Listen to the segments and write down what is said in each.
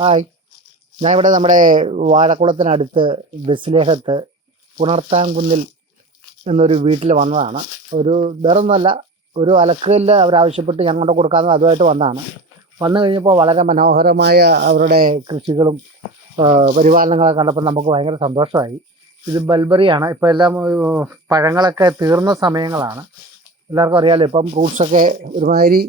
Hi. ഞാൻ ഇവിടെ നമ്മുടെ വാഴക്കുളത്തിനടുത്ത് ബസിലേഹത്ത് പുണർത്താൻകുന്നിൽ എന്നൊരു വീട്ടിൽ വന്നതാണ്. ഒരു വേറൊന്നുമല്ല ഒരു അലക്കല്ല് അവരാവശ്യപ്പെട്ട് ഞാൻ കൊണ്ട് കൊടുക്കാമെന്ന് അതുമായിട്ട് വന്നതാണ്. വന്നു കഴിഞ്ഞപ്പോൾ വളരെ മനോഹരമായ അവരുടെ കൃഷികളും പരിപാലനങ്ങളൊക്കെ കണ്ടപ്പോൾ നമുക്ക് ഭയങ്കര സന്തോഷമായി. ഇത് ബൽബറിയാണ് ഇപ്പോൾ എല്ലാം പഴങ്ങളൊക്കെ തീർന്ന സമയങ്ങളാണ്. എല്ലാവർക്കും അറിയാമല്ലോ ഇപ്പം ഫ്രൂട്ട്സൊക്കെ ഒരുമാതിരി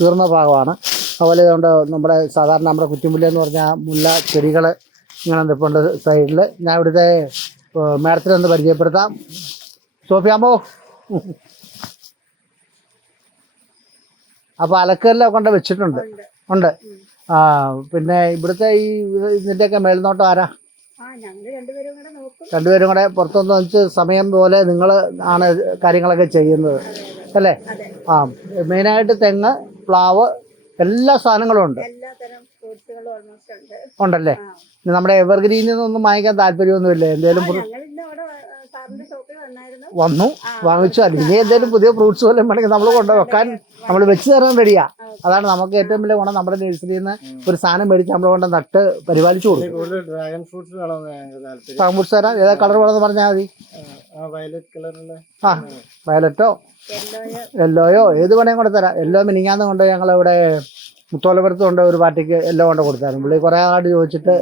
തീർന്ന ഭാഗമാണ്. അതുപോലെ ഇതുകൊണ്ട് നമ്മുടെ സാധാരണ നമ്മുടെ കുറ്റിമുല്ല എന്ന് പറഞ്ഞാൽ മുല്ല ചെടികൾ ഇങ്ങനെ നിൽപ്പുണ്ട് സൈഡിൽ ഞാൻ ഇവിടുത്തെ മാഡത്തിനെ ഒന്ന് പരിചയപ്പെടുത്താം. സോഫിയാമ്പോ അപ്പോൾ അലക്കെല്ലാം കൊണ്ട് വെച്ചിട്ടുണ്ട്. ഉണ്ട്. ആ പിന്നെ ഇവിടുത്തെ ഈ ഇത് ഇതിന്റെയൊക്കെ മേൽനോട്ടം ആരാ? രണ്ടുപേരും കൂടെ പുറത്തുനിന്ന് വെച്ച് സമയം പോലെ നിങ്ങൾ ആണ് കാര്യങ്ങളൊക്കെ ചെയ്യുന്നത്. അല്ലേ? ആ മെയിനായിട്ട് തെങ്ങ് പ്ലാവ് എല്ലാ സാധനങ്ങളും ഉണ്ട്. ഉണ്ടല്ലേ? ഇനി നമ്മുടെ എവർഗ്രീനിൽ നിന്നൊന്നും വാങ്ങിക്കാൻ താല്പര്യമൊന്നുമില്ല? എന്തേലും ഫ്രൂ- ഞങ്ങൾ ഇന്ന് സാറിന്റെ ഷോപ്പിൽ വന്നായിരുന്നു. വന്നു വാങ്ങിച്ചു. അല്ല ഇനി എന്തെങ്കിലും പുതിയ ഫ്രൂട്ട്സ് വല്ലതും വേണമെങ്കിൽ നമ്മൾ കൊണ്ട് വെക്കാൻ നമ്മൾ വെച്ച് തരാൻ റെഡിയാ അതാണ് നമുക്ക് ഏറ്റവും വലിയ ഗുണം. നമ്മുടെ നഴ്സറിയിൽ നിന്ന് ഒരു സാധനം മേടിച്ച് നമ്മൾ കൊണ്ട് നട്ട് പരിപാലിച്ചു കൊടുക്കും. ഡ്രാഗൺ ഫ്രൂട്ട്സ് തരാം. ഏതാ കളർ വേണമെന്ന് പറഞ്ഞാൽ മതി. ആ വയലറ്റ് കളറുള്ള ആ വയലറ്റോ യെല്ലോയോ ഏത് വേണേലും കൊണ്ട് തരാം. യെല്ലോ മിനിങ്ങാന്ന് കൊണ്ട് ഞങ്ങളിവിടെ മുത്തോലപുരത്ത് കൊണ്ട് ഒരു പാർട്ടിക്ക് എല്ലോ കൊണ്ട് കൊടുത്തായിരുന്നു. പുള്ളി കുറേ ആളായിട്ട് ചോദിച്ചിട്ട്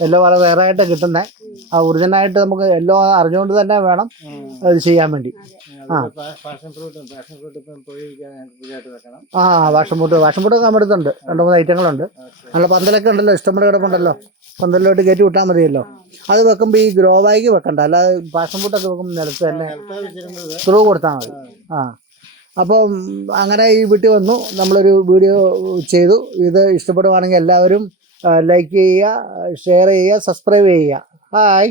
എല്ലോ വളരെ വേറെ ആയിട്ട് കിട്ടുന്നത് ആ ഒറിജിനായിട്ട് നമുക്ക് എല്ലോ അറിഞ്ഞുകൊണ്ട് തന്നെ വേണം അത് ചെയ്യാൻ വേണ്ടി. ആ. ഫ്രൂട്ടും ഫ്രൂട്ട് ആ വാഷം ബോട്ട് വാഷം പൂട്ട് നമ്മുടെ അടുത്തുണ്ട്. രണ്ട് മൂന്ന് ഐറ്റങ്ങളുണ്ട്. നല്ല പന്തലൊക്കെ ഉണ്ടല്ലോ ഇഷ്ടംപോലെ കിടപ്പുണ്ടല്ലോ. പന്തലിലോട്ട് കയറ്റി വിട്ടാൽ മതിയല്ലോ. അത് വെക്കുമ്പോൾ ഈ ഗ്രോ ബാഗ് വെക്കണ്ട. അല്ലാതെ പാഷൻ ബോട്ടൊക്കെ വെക്കുമ്പോൾ നിലത്ത് തന്നെ ത്രൂ കൊടുത്താൽ മതി. ആ. അപ്പം അങ്ങനെ ഈ വീട്ടിൽ വന്നു. നമ്മളൊരു വീഡിയോ ചെയ്തു. ഇത് ഇഷ്ടപ്പെടുവാണെങ്കിൽ എല്ലാവരും ലൈക്ക് ചെയ്യുക ഷെയർ ചെയ്യുക സബ്സ്ക്രൈബ് ചെയ്യുക. ഹായ്